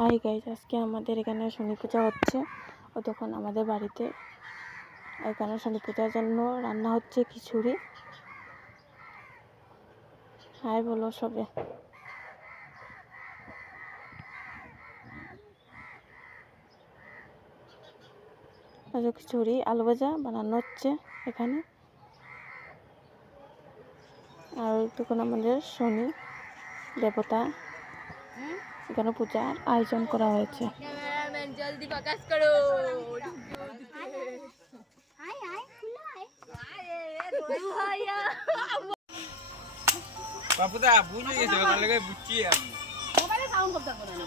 Hi guys, আজকে আমাদের এখানে শনি পূজা হচ্ছে। ও তখন আমাদের বাড়িতে এখানে শনি পূজার জন্য রান্না হচ্ছে খিচুড়ি। হাই বলো সবে। খিচুড়ি আলু ভাজা বানানো হচ্ছে এখানে। আর তখন আমাদের শনি দেবতা এখানে পূজার আয়োজন করা হয়েছে। জলদি ফোকাস করো। বাপুদা বুঝে গেছে ওখান থেকে বুঝছি আমি মোবাইলে সাউন্ড করতে পারবো না।